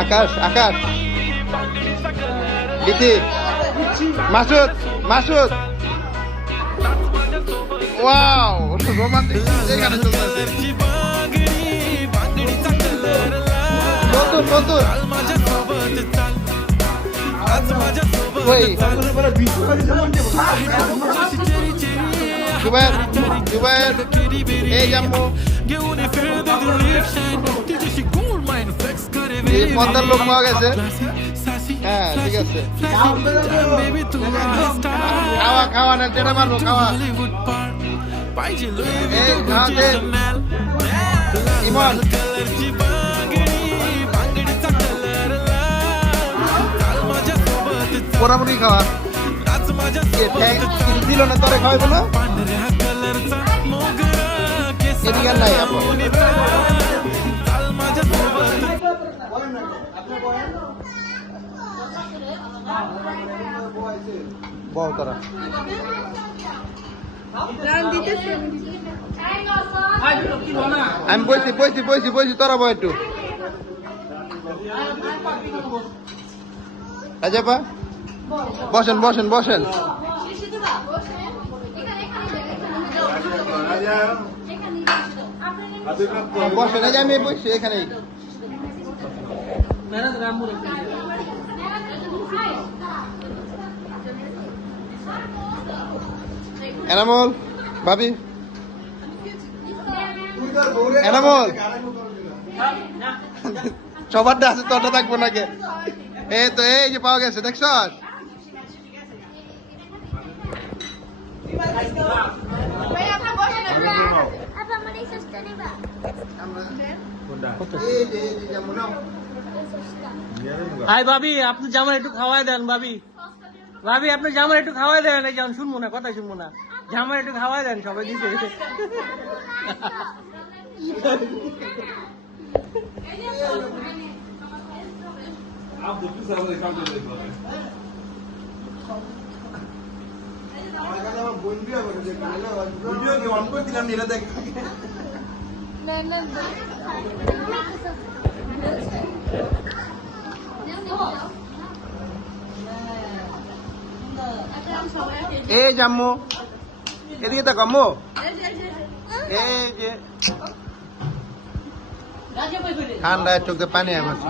আকাশ আকাশ লিথি Masud Masud wow romantic এখানে চলতেছে নতুন নতুন ওই জুবাইর জুবাইর এই জাম্মু এই 15 লোক পাওয়া গেছে হ্যাঁ ঠিক আছে খাওয়া খাওয়া না যেটা মারবো খাওয়া এই খাওয়াতে ইমন পোড়াপুরি খাওয়া দিল না তোরে খাওয়াইবো না এদিকে আর নাই আপন বল তোরা আমি বইছি বইছি বইছি বইছি তোরা বয় একটু রাজাপা বসেন বসেন বসেন বসেন এই যে আমি বসছি এখানেই এনামল ভাবি এনামল সবারটা আছে তোরটা থাকবো নাকি এই তো এই যে পাওয়া গেছে দেখছ হাই ভাবি আপনি জামার একটু খাওয়াই দেন ভাবি ভাবি আপনি জামার একটু খাওয়াই দেন এই যেমন শুনবো না কথা শুনবো না জামার একটু খাওয়াই দেন সবাই দিতে এই জাম্মু এদিকে তো কম্মো এই যে ঠান্ডায় চোখে পানি আসছে